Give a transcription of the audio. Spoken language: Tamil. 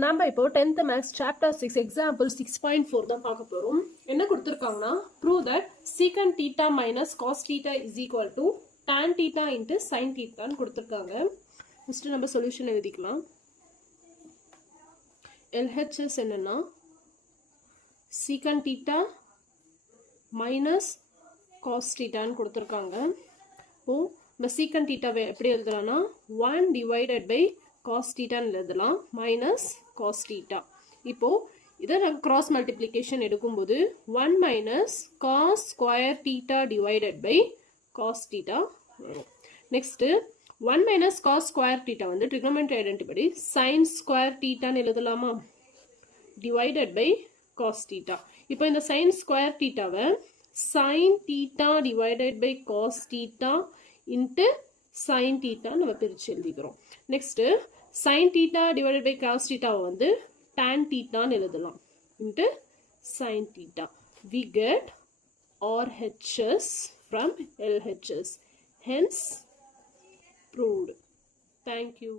நம்ம இப்போ 10th மேக்ஸ் சாப்டர் 6 எக்ஸாம்பிள் 6.4 தான் பார்க்க போறோம். என்ன கொடுத்திருக்காங்கன்னா prove that secant theta minus cos theta is equal to tan theta into sin theta ன்னு கொடுத்திருக்காங்க. ஃபர்ஸ்ட் நம்ம சொல்யூஷன் எழுதிக்கலாம். LHS என்னன்னா secant theta minus cos theta ன்னு கொடுத்திருக்காங்க. இப்போ நம்ம secant theta எப்படி எழுதலாம்னா 1 divided by cos theta எழுதலாம் minus cos theta. இப்போ இதை நம்ம cross multiplication எடுக்கும்போது 1 minus cos square theta divided by cos theta வரும். Next 1 minus cos square theta வந்து trigonometry identity படி sin square theta எழுதலாமா divided by cos theta. இப்போ இந்த sin square theta why sin theta divided by cos theta into sin theta நம்ம பிரிச்சு எழுதிக்கிறோம். Next sin theta divided by cos theta வந்து tan theta எழுதலாம் into sin theta. We get RHS from LHS. Hence proved. Thank you.